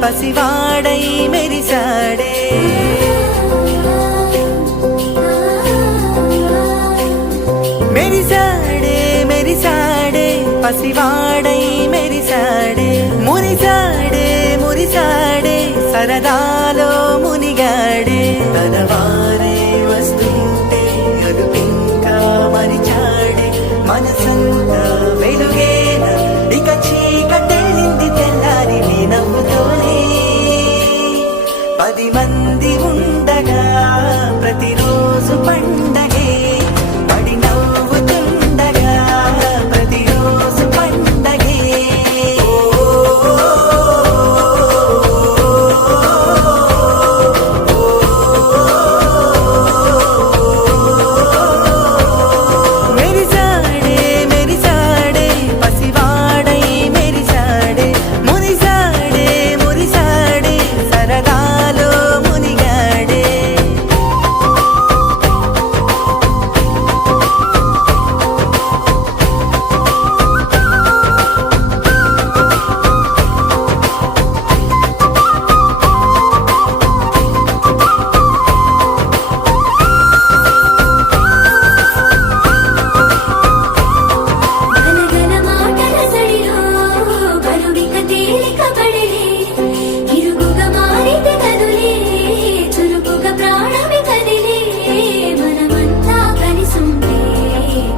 పసివాడై మెరిసాడే మెరిసాడే మెరిసాడే పసివాడై మెరిసాడే మురిసాడే మురిసాడే సరదాలో మునిగాడే తనవారే వస్తుంటే అదుపింకా మరిచాడే మనసంతా వెలుగేన ఇక చీకటెళ్ళింది తెల్లారి నీ నవ్వుతోనే 10 మంది ఉండగా ప్రతిరోజు పండగే పడి నవ్వుతుండగా ప్రతిరోజు పండగే మెరిసాడే మెరిసాడే పసివాడై మెరిసాడే మురిసాడే మురిసాడే సరదాలో మునిగాడే గలగల మాటల సడిలో బరువిక తేలిక పడలే ఇరుగుగా మారితే కదులే చురుకుగా ప్రాణమి కదిలే మనమంతా కలిసుంటే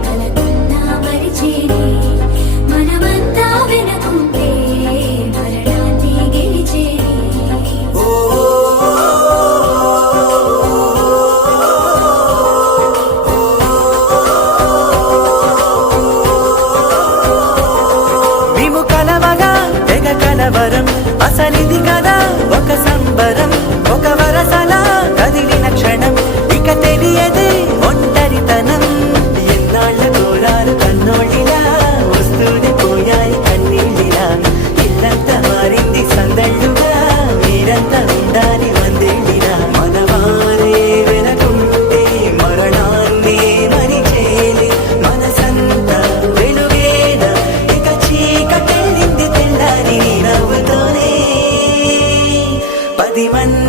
కలకున్నా మరిచేనే మనమంతా వెనకుంటే మరణాన్ని గెలిచేనే మేము కలవగా తెగ కలవరం అసలిది కదా ఒక సంబరం ఒక వరసలా కదిలిన క్షణం ఇక తెలియదే ఒంటరితనం ఎన్నాళ్ళ కోరాలు కన్నోళ్ళిలా వస్తూనే పోయాయి కన్నీళ్ళిలా ఇల్లంతా మారింది సందళ్ళుగా మీరంతా ఉండాలి వందేళ్ళిలా మనవారే వెనకుంటే మరణాన్ని మరిచేలి మనసంతా వెలుగేన ఇక చీకటెళ్ళింది తెల్లారి నీ నవ్వుతోనే 10 మంది